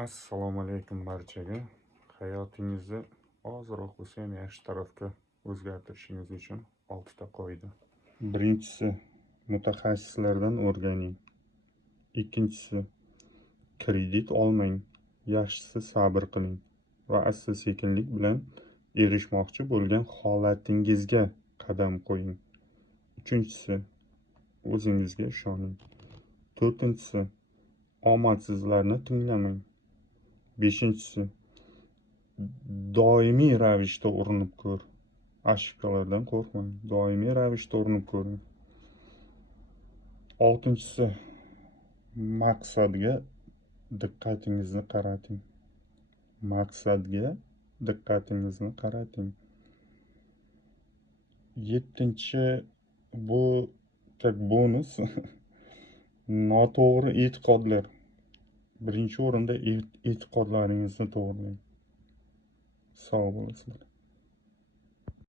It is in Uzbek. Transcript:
Assalomu alaykum barchaga. Hayotingizni ozroq bo'lsa ham yaxshi tarafga o'zgartirishingiz uchun 6 ta qoida. Birinchisi, mutaxassislardan o'rganing. Ikkinchisi, kredit olmang. Yaxshisi sabr qiling va asta-sekinlik bilan erishmoqchi bo'lgan holatingizga qadam qo'ying. Uchinchisi, o'zingizga ishoning. To'rtinchisi, omadsizlarni tinglamang. Beshinchisi, doimiy ravishda urinib ko'r. Ошибкаlardan qo'rqmang. Doimiy ravishda urinib ko'ring. Oltinchisi, maqsadga diqqatingizni qarating. Maqsadga diqqatingizni qarating. Yettinchi, bu как bonus. Noto'g'ri e'tiqodlar. Birinchi o'rinda e'tiqodlaringizni to'g'rilang. Sog' bo'lasizlar.